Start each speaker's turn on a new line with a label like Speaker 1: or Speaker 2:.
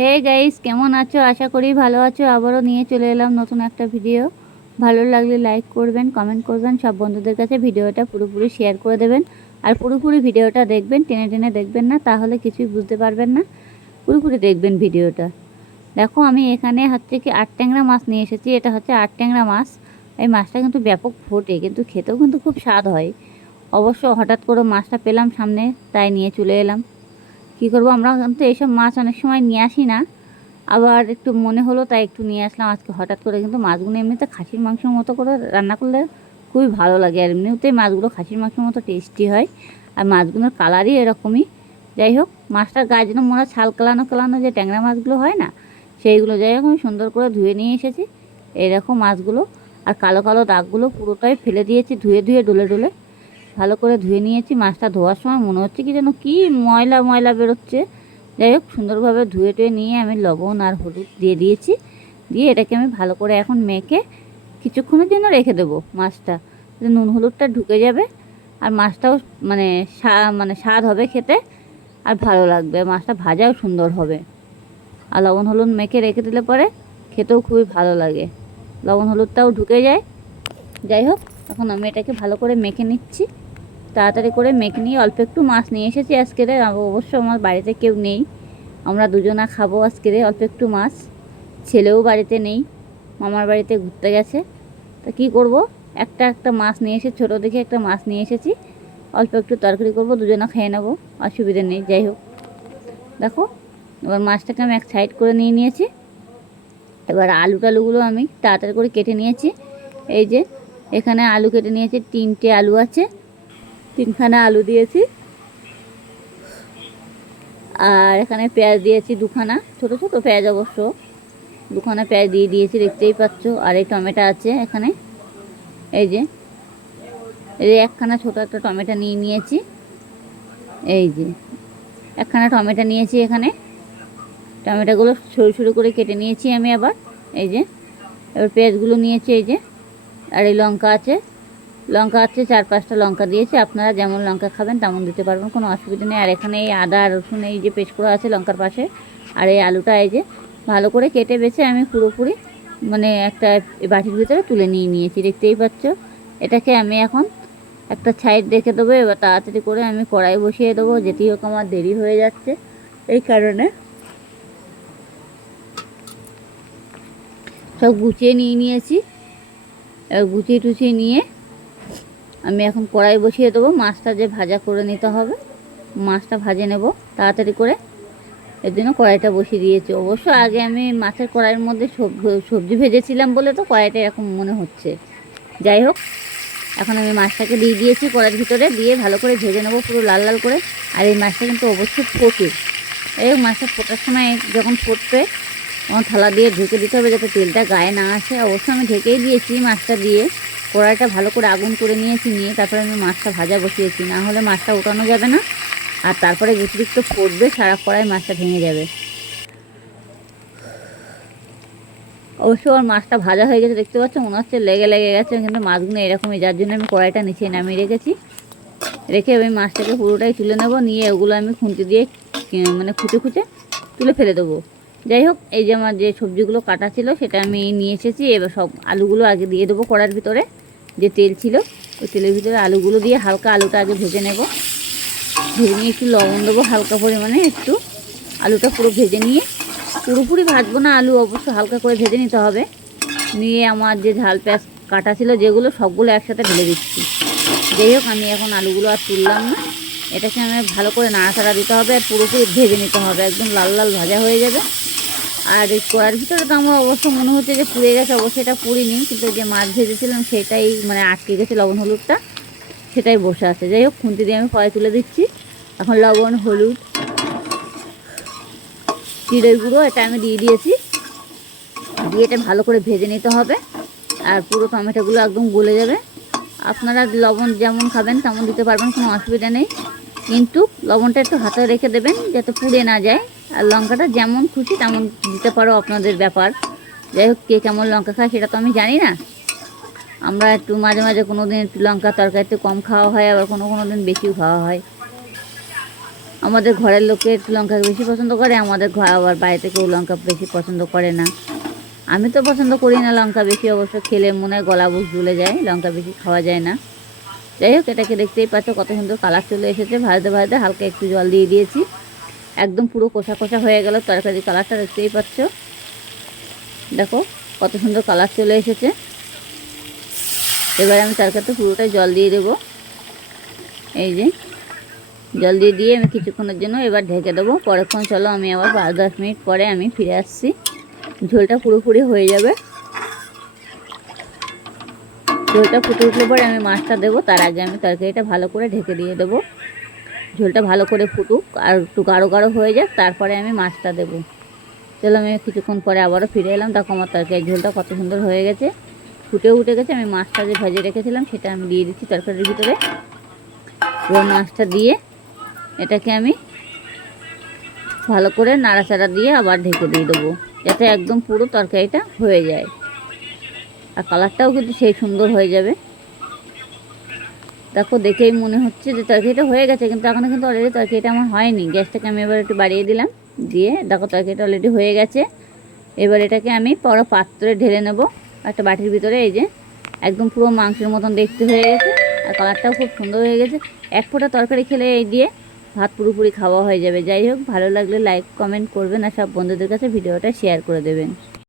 Speaker 1: Hey guys কেমন আছো? আশা করি ভালো আছো। আবারও নিয়ে চলে এলাম নতুন একটা ভিডিও ভালো লাগলে লাইক করবেন কমেন্ট করবেন, সব বন্ধুদের কাছে ভিডিওটা পুরোপুরি শেয়ার করে দেবেন। আর পুরোপুরি ভিডিওটা দেখবেন, টেনে টেনে দেখবেন না, তাহলে কিছুই বুঝতে পারবেন না। পুরোপুরি দেখবেন ভিডিওটা। দেখো, আমি এখানে হচ্ছে কি আট ট্যাংরা মাছ নিয়ে এসেছি। এটা হচ্ছে আট ট্যাংরা মাছ। এই মাছটা কিন্তু ব্যাপক ফোটে, কিন্তু খেতেও কিন্তু খুব স্বাদ হয়। অবশ্য হঠাৎ করে মাছটা পেলাম সামনে, তাই নিয়ে চলে এলাম। কী করব? আমরা কিন্তু এইসব মাছ অনেক সময় নিয়ে আসি না। আবার একটু মনে হলো, তাই একটু নিয়ে আসলাম। আজকে হঠাৎ করে কিন্তু মাছগুলো এমনিতে খাসির মাংসের মতো করে রান্না করলে খুবই ভালো লাগে। আর এমনিতেই মাছগুলো খাসির মাংসের মতো টেস্টি হয়। আর মাছগুলোর কালারই এরকমই। যাই হোক, মাছটার গায়ে যেন মনে ছাল কালানো কালানো যে ট্যাংরা মাছগুলো হয় না, সেইগুলো যাই হোক আমি সুন্দর করে ধুয়ে নিয়ে এসেছি। এরকম মাছগুলো। আর কালো কালো দাগগুলো পুরোটাই ফেলে দিয়েছি ধুয়ে ধুয়ে ডলে ডলে। ভালো করে ধুয়ে নিয়েছি, মাছটা ধোয়ার সময় মনে হচ্ছে কি যেন কি ময়লা ময়লা বেরোচ্ছে। যাই হোক, সুন্দরভাবে ধুয়ে টুয়ে নিয়ে আমি লবণ আর হলুদ দিয়ে দিয়েছি। দিয়ে এটাকে আমি ভালো করে এখন মেখে কিছুক্ষণের জন্য রেখে দেবো মাছটা। নুন হলুদটা ঢুকে যাবে আর মাছটাও মানে মানে স্বাদ হবে খেতে আর ভালো লাগবে। মাছটা ভাজাও সুন্দর হবে। আর লবণ হলুদ মেখে রেখে দিলে পরে খেতেও খুবই ভালো লাগে। লবণ হলুদটাও ঢুকে যায়। যাই হোক, এখন আমি এটাকে ভালো করে মেখে নিচ্ছি। তাড়াতাড়ি করে মেখে নিয়ে অল্প একটু মাছ নিয়ে এসেছি আজকের অবশ্য আমার বাড়িতে কেউ নেই। আমরা দুজনা খাব আজকের অল্প একটু মাছ। ছেলেও বাড়িতে নেই, মামার বাড়িতে ঘুরতে গেছে। তা কী করব? একটা একটা মাছ নিয়ে এসে, ছোটো দেখে একটা মাছ নিয়ে এসেছি। অল্প একটু তরকারি করব, দুজনা খেয়ে নেব, অসুবিধা নেই, যাই হোক। দেখো, এবার মাছটাকে আমি এক সাইড করে নিয়ে নিয়েছি। এবার আলু টালুগুলো আমি তাড়াতাড়ি করে কেটে নিয়েছি। এই যে, এখানে আলু কেটে নিয়েছি, তিনটে আলু আছে। তিনখানা আলু দিয়েছি। আর এখানে পেঁয়াজ দিয়েছি দুখানা, ছোট ছোট পেঁয়াজ অবশ্য। দুখানা পেঁয়াজ দিয়ে দিয়েছি, দেখতেই পাচ্ছ। আর এই টমেটো আছে এখানে। এই যে, এই একখানা ছোট একটা টমেটো নিয়ে নিয়েছি। এই যে, একখানা টমেটো নিয়েছি এখানে। টমেটোগুলো সরু সরু করে কেটে নিয়েছি আমি আবার। এই যে, এবার পেঁয়াজগুলো নিয়েছি এই যে। আর এই লঙ্কা আছে। লঙ্কা আছে, চার পাঁচটা লঙ্কা দিয়েছি। আপনারা যেমন লঙ্কা খাবেন, তেমন দিতে পারবেন, কোনো অসুবিধা নেই। আর এখানে এই আদা রসুন, এই যে পেস্ট করা আছে লঙ্কার পাশে, আর এই আলুটা এই যে ভালো করে কেটে বেছে আমি পুরোপুরি মানে একটা বাটির ভিতরে তুলে নিয়ে নিয়েছি। দেখতেই পাচ্ছ, এটাকে আমি এখন একটা সাইড রেখে দেবো, এবার তাড়াতাড়ি করে আমি কড়াই বসিয়ে দেবো। যেটি হোক, আমার দেরি হয়ে যাচ্ছে। এই কারণে সব গুছিয়ে নিয়ে নিয়েছি। এবার গুছিয়ে টুছিয়ে নিয়ে আমি এখন কড়াই বসিয়ে দেবো। মাছটা যে ভাজা করে নিতে হবে, মাছটা ভাজে নেব তাড়াতাড়ি করে। এর জন্য কড়াইটা বসিয়ে দিয়েছি। অবশ্য আগে আমি মাছের কড়াইয়ের মধ্যে সব- সবজি ভেজেছিলাম বলে তো কড়াইটা এরকম মনে হচ্ছে। যাই হোক, এখন আমি মাছটাকে দিয়ে দিয়েছি কড়াইয়ের ভিতরে। দিয়ে ভালো করে ভেজে নেব পুরো লাল লাল করে। আর এই মাছটা কিন্তু অবশ্যই ফোটে। এই মাছটা ফোটার সময় যখন ফুটবে, তখন থালা দিয়ে ঢেকে দিতে হবে যাতে তেলটা গায়ে না আসে। অবশ্য আমি ঢেকেই দিয়েছি মাছটা দিয়ে। কড়াইটা ভালো করে আগুন করে নিয়েছি, নিয়ে তারপরে আমি মাছটা ভাজা বসিয়েছি। না হলে মাছটা উঠানো যাবে না। আর তারপরে অতিরিক্ত পড়বে সারা কড়াই মাছটা ভেঙে যাবে। অবশ্য ওর মাছটা ভাজা হয়ে গেছে, দেখতে পাচ্ছ মনে হচ্ছে লেগে লেগে গেছে, কিন্তু মাছগুলো এরকমই, যার জন্য আমি কড়াইটা নিচে নামিয়ে রেখেছি। রেখে আমি মাছটাকে পুরোটাই তুলে নেব, নিয়ে ওগুলো আমি খুন্তি দিয়ে মানে খুঁচে খুঁচে তুলে ফেলে দেবো। যাই হোক, এই যে আমার যে সবজিগুলো কাটা ছিল, সেটা আমি নিয়ে এসেছি। এবার সব আলুগুলো আগে দিয়ে দেবো কড়ার ভিতরে। যে তেল ছিল, ওই তেলের ভিতরে আলুগুলো দিয়ে হালকা আলুটা আগে ভেজে নেব। ভেজে নিয়ে একটু লবণ দেবো হালকা পরিমাণে একটু। আলুটা পুরো ভেজে নিয়ে, পুরোপুরি ভাজবো না আলু, অবশ্য হালকা করে ভেজে নিতে হবে। নিয়ে আমার যে ঝাল পেঁয়াজ কাটা ছিল, যেগুলো সবগুলো একসাথে ঢেলে দিচ্ছি। যাই হোক, আমি এখন আলুগুলো আর তুললাম না। এটাকে আমি ভালো করে নাড়াচাড়া দিতে হবে, আর পুরোপুরি ভেজে নিতে হবে। একদম লাল লাল ভাজা হয়ে যাবে। আর এই কড়ার ভিতরে তো আমার অবশ্য মনে হচ্ছে যে পুড়ে গেছে অবশ্যই এটা পুড়িনি, কিন্তু যে মাছ ভেজেছিলাম সেটাই মানে আটকে গেছে লবণ হলুদটা, সেটাই বসে আছে। যাই হোক, খুন্তি দিয়ে আমি কড়াই তুলে দিচ্ছি। এখন লবণ, হলুদ, জিরের গুঁড়ো, এটা আমি দিয়ে দিয়েছি। দিয়ে এটা ভালো করে ভেজে নিতে হবে, আর পুরো টমেটোগুলো একদম গলে যাবে। আপনারা লবণ যেমন খাবেন তেমন দিতে পারবেন, কোনো অসুবিধা নেই। কিন্তু লবণটা একটু হাতে রেখে দেবেন, যাতে পুড়ে না যায়। আর লঙ্কাটা যেমন খুশি তেমন দিতে পারো আপনাদের ব্যাপার। যাই হোক, কে কেমন লঙ্কা খায় সেটা তো আমি জানি না। আমরা একটু মাঝে মাঝে কোনো দিন একটু লঙ্কা তরকারিতে কম খাওয়া হয়, আবার কোনো কোনো দিন বেশিও খাওয়া হয়। আমাদের ঘরের লোকে একটু লঙ্কা বেশি পছন্দ করে, আমাদের ঘর আবার বাড়িতে কেউ লঙ্কা বেশি পছন্দ করে না। আমি তো পছন্দ করি না লঙ্কা বেশি, অবশ্য খেলে মনে হয় গলা বুক ঝুলে যায়, লঙ্কা বেশি খাওয়া যায় না। যাই হোক, এটাকে দেখতেই পাচ্ছ কত সুন্দর কালার চলে এসেছে। ভাজতে ভাজতে হালকা একটু জল দিয়ে দিয়েছি। একদম পুরো কষা কষা হয়ে গেল তরকারি কালারটা দেখতেই পাচ্ছ। দেখো কত সুন্দর কালার চলে এসেছে। এবার আমি তরকারিতে পুরোটাই জল দিয়ে দেবো। এই যে জল দিয়ে দিয়ে আমি কিছুক্ষণের জন্য এবার ঢেকে দেবো। পরেক্ষণ চলো আমি আবার পাঁচ দশ মিনিট পরে আমি ফিরে আসছি। ঝোলটা পুরোপুরি হয়ে যাবে। ঝোলটা ফুটে উঠলে পরে আমি মাছটা দেবো। তার আগে আমি তরকারিটা ভালো করে ঢেকে দিয়ে দেবো। ঝোলটা ভালো করে ফুটুক আর একটু গাঢ় গাঢ় হয়ে যাক, তারপরে আমি মাছটা দেবো। চলো আমি কিছুক্ষণ পরে আবারও ফিরে এলাম। দেখো আমার তরকারির ঝোলটা কত সুন্দর হয়ে গেছে। ফুটে উঠে গেছে। আমি মাছটা যে ভেজে রেখেছিলাম সেটা আমি দিয়ে দিচ্ছি তরকারির ভিতরে। এবার মাছটা দিয়ে এটাকে আমি ভালো করে নাড়াচাড়া দিয়ে আবার ঢেকে দিয়ে দেবো, যাতে একদম পুরো তরকারিটা হয়ে যায়। আর কালারটাও কিন্তু সেই সুন্দর হয়ে যাবে। দেখো, দেখেই মনে হচ্ছে যে তরকারিটা হয়ে গেছে, কিন্তু এখনও কিন্তু অলরেডি তরকারিটা আমার হয়নি। গ্যাসটাকে আমি এবার একটু বাড়িয়ে দিলাম, দিয়ে দেখো তরকারিটা অলরেডি হয়ে গেছে। এবার এটাকে আমি বড় পাত্রে ঢেলে নেব। একটা বাটির ভিতরে এই যে একদম পুরো মাংসের মতন দেখতে হয়ে গেছে, আর কালারটাও খুব সুন্দর হয়ে গেছে। এক ফোঁটা তরকারি খেলে এই দিয়ে ভাত পুরোপুরি খাওয়া হয়ে যাবে। যাই হোক, ভালো লাগলে লাইক কমেন্ট করবেন, আর সব বন্ধুদের কাছে ভিডিওটা শেয়ার করে দেবেন।